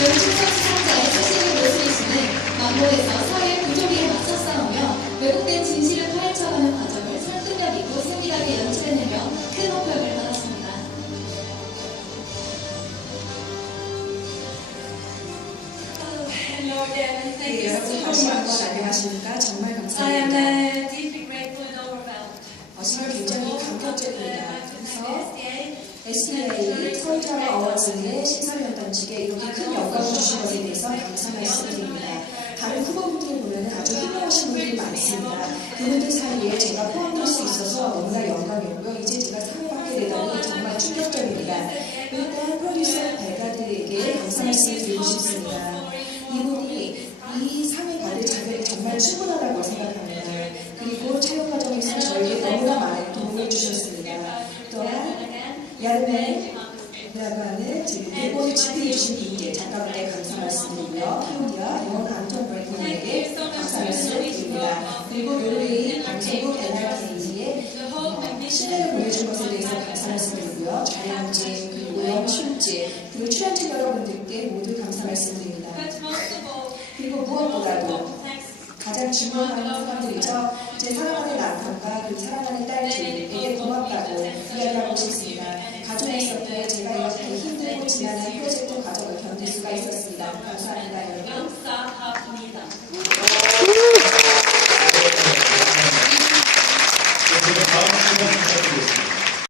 열심선 수상자의 자신의 모습이시는 망고에서 사회 부조리에 맞서 싸우며 왜곡된 진실을 파헤쳐가는 과정을 설득력 있고 세밀하게 연출해내며 큰 호평을 받았습니다. Hello again. Thank 네, you 여러분 so 다시 한번 much. 안녕하십니까? 정말 I am 감사합니다. uh, deeply grateful and overwhelmed. 어, 정말 굉장히 감격적입니다. 그래서 SDA SDA 서울드라마 어워즈의 심사위원단측에 이렇게 큰 영광을 주신 것에 대해서 감사 말씀드립니다. 다른 후보분들을 보면 아주 훌륭하신 분들이 많습니다. 그분들 사이에 제가 포함될 수 있어서 너무나 영광이었고요. 이제 제가 상을 받게 되다니 정말 충격적입니다. 일단 프로듀서 발가들에게 감사 말씀을 드리고 싶습니다. 이분이 이 상을 받을 자격이 정말 충분하다고 생각합니다. 그리고 촬영 과정에서 저에게 너무나 많은 도움을 주셨습니다. 또한 야르멘 이라고 하는 지금 일본을 집필해 주신 분께 작가분께 감사 말씀드리고요. 피오니아 영원 안톤 브레이크에게 감사 말씀드립니다. 그리고 노르웨이 방송국 NRK의 신뢰를 보여준 것에 대해서 감사 말씀드리고요. 촬영진 그리고 연출진 그리고 출연진 여러분들께 모두 감사 말씀드립니다. All, 그리고 무엇보다도 가장 중요한 사람들이죠. Bisa?